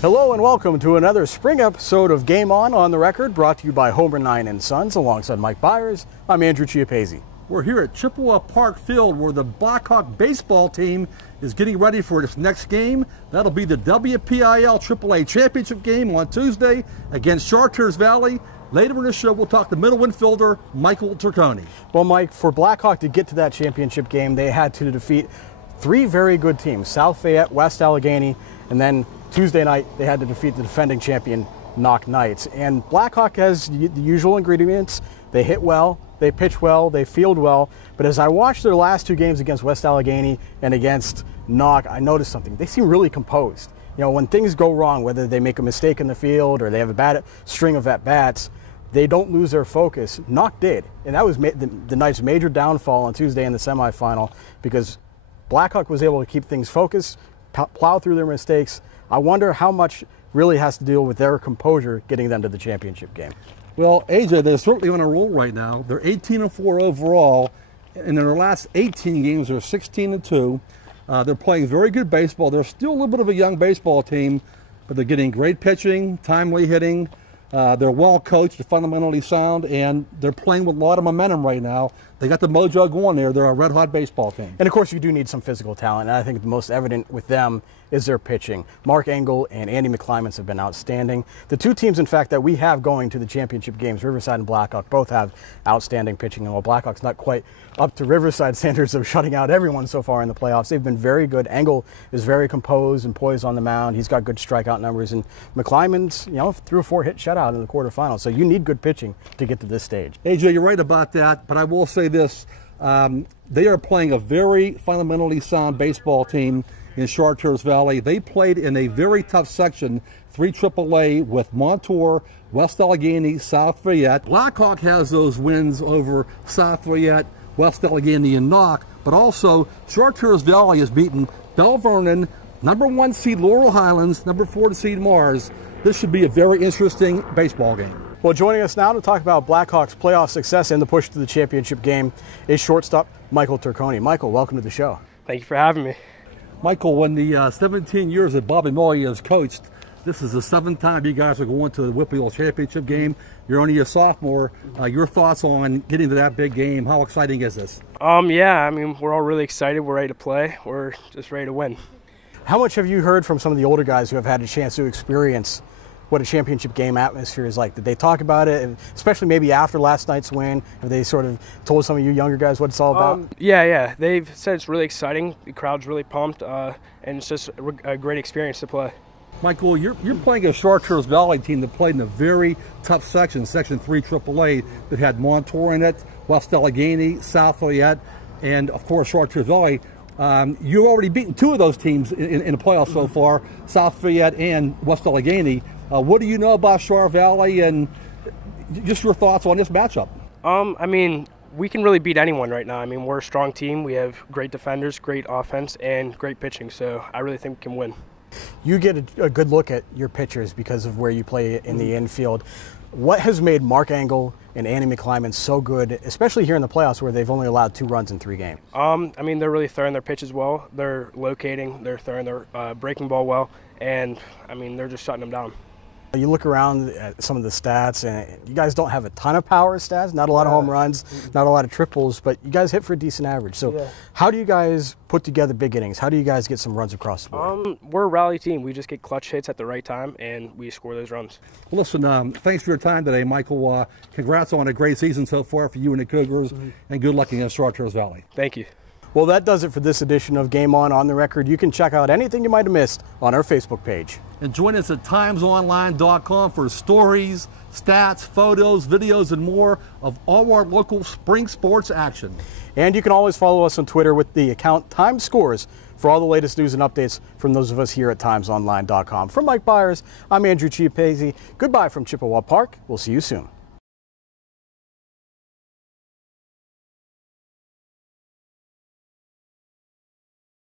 Hello and welcome to another spring episode of Game On the Record, brought to you by Homer 9 & Sons, alongside Mike Byers. I'm Andrew Chiappese. We're here at Chippewa Park Field where the Blackhawk-baseball team is getting ready for its next game. That'll be the WPIAL AAA Championship game on Tuesday against Chartiers Valley. Later in the show, we'll talk to middle infielder Michael Turconi. Well, Mike, for Blackhawk to get to that championship game, they had to defeat three very good teams: South Fayette, West Allegheny, and then Tuesday night they had to defeat the defending champion Knock Knights. And Blackhawk has the usual ingredients. They hit well, they pitch well, they field well. But as I watched their last two games against West Allegheny and against Knock, I noticed something. They seem really composed. You know, when things go wrong, whether they make a mistake in the field or they have a bad string of at-bats, they don't lose their focus. Knock did, and that was the Knights' major downfall on Tuesday in the semifinal, because Blackhawk was able to keep things focused, plow through their mistakes. I wonder how much really has to deal with their composure getting them to the championship game. Well, AJ, they're certainly on a roll right now. They're 18-4 overall, and in their last 18 games, they're 16-2. They're playing very good baseball. They're still a little bit of a young baseball team, but they're getting great pitching, timely hitting. They're well coached, they're fundamentally sound, and they're playing with a lot of momentum right now. They got the mojo going there. They're a red-hot baseball team. And of course, you do need some physical talent, and I think the most evident with them is their pitching. Mark Engel and Andy McClimans have been outstanding. The two teams, in fact, that we have going to the championship games, Riverside and Blackhawk, both have outstanding pitching. And while Blackhawk's not quite up to Riverside standards of shutting out everyone so far in the playoffs, they've been very good. Engel is very composed and poised on the mound. He's got good strikeout numbers. And McClimans, you know, threw a 4-hit shutout in the quarterfinals. So you need good pitching to get to this stage. AJ, you're right about that, but I will say this. They are playing a very fundamentally sound baseball team in Chartiers Valley. They played in a very tough section, 3 AAA, with Montour, West Allegheny, South Fayette. Blackhawk has those wins over South Fayette, West Allegheny, and Knock, but also Chartiers Valley has beaten Bell Vernon, #1 seed Laurel Highlands, #4 seed Mars. This should be a very interesting baseball game. Well, joining us now to talk about Blackhawks' playoff success and the push to the championship game is shortstop Michael Turconi. Michael, welcome to the show. Thank you for having me. Michael, in the 17 years that Bobby Mully has coached, this is the 7th time you guys are going to the WPIAL Championship game. You're only a sophomore. Your thoughts on getting to that big game? How exciting is this? Yeah, I mean, we're all really excited. We're ready to play. We're just ready to win. How much have you heard from some of the older guys who have had a chance to experience what a championship game atmosphere is like? Did they talk about it, especially maybe after last night's win? Have they sort of told some of you younger guys what it's all about? Yeah. They've said it's really exciting. The crowd's really pumped, and it's just a great experience to play. Michael, you're playing a Chartiers Valley team that played in a very tough section, Section 3 AAA, that had Montour in it, West Allegheny, South Fayette, and of course Chartiers Valley. You've already beaten 2 of those teams in the playoffs so far, South Fayette and West Allegheny. What do you know about Char Valley, and just your thoughts on this matchup? I mean, we can really beat anyone right now. I mean, we're a strong team. We have great defenders, great offense, and great pitching, so I really think we can win. You get a good look at your pitchers because of where you play in the infield. What has made Mark Engel and Andy McClimans so good, especially here in the playoffs where they've only allowed 2 runs in 3 games? I mean, they're really throwing their pitches well. They're locating, they're throwing their breaking ball well, and, I mean, they're just shutting them down. You look around at some of the stats, and you guys don't have a ton of power stats, not a lot of home runs, not a lot of triples, but you guys hit for a decent average. So how do you guys put together big innings? How do you guys get some runs across the board? We're a rally team. We just get clutch hits at the right time, and we score those runs. Well, listen, thanks for your time today, Michael. Congrats on a great season so far for you and the Cougars, and good luck against Chartiers Valley. Thank you. Well, that does it for this edition of Game On the Record. You can check out anything you might have missed on our Facebook page. And join us at timesonline.com for stories, stats, photos, videos, and more of all our local spring sports action. And you can always follow us on Twitter with the account Time Scores for all the latest news and updates from those of us here at timesonline.com. From Mike Byers, I'm Andrew Chiappese. Goodbye from Chippewa Park. We'll see you soon.